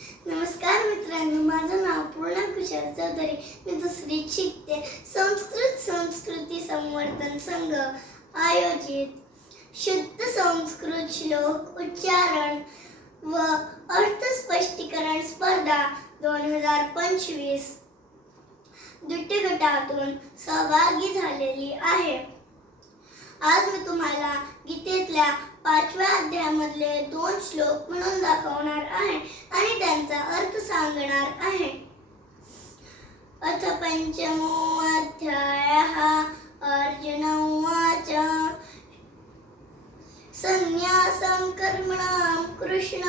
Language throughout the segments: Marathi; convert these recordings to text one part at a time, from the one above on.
नमस्कार मित्रांनो माझं नाव पूर्णा कुशल चौधरी. मी दुसरीत शिकते. संस्कृत संस्कृती संवर्धन संघ आयोजित. शुद्ध संस्कृत श्लोक उच्चारण व अर्थ स्पष्टीकरण स्पर्धा दोन हजार पंचवीस. द्वितीय गटातून सहभागी झालेली आहे. आज मी तुम्हाला गीतेतल्या पाचव्या अध्यायामधले दोन श्लोक म्हणून दाखवणार आहे आणि त्यांचा अर्थ सांगणार आहे. अथ पंचमो अध्याय अर्जुन उवाच संन्यासं कर्मणां कृष्ण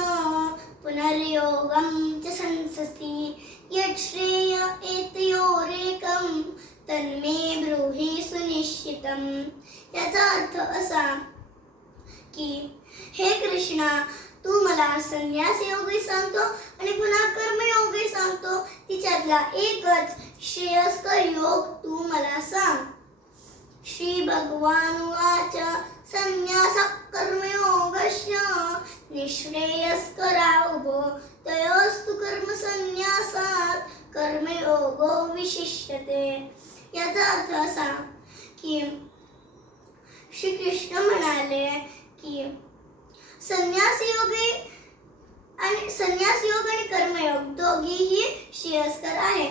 पुनर्योगं च संससि। यच्छ्रेय एतयोरेकं तन्मे ब्रूहि सुनिश्चितम्. याचा अर्थ असा की हे कृष्णा तू मला संन्यास योगी सांगतो आणि पुन्हा कर्मयोगी सांगतो. तिच्यातला एकच श्रेयस्कर योग तू मला सांग. श्री भगवान वाच संन्यास कर्मयोगस्य निःश्रेयस्करा उभो तयोस्तु कर्म संन्यासात कर्मयोगो विशिष्यते. याचा अर्थ असा की श्री कृष्ण म्हणाले संन्यास योगी आणि संन्यास योग आणि कर्मयोग दोघीही श्रेयस्कर आहे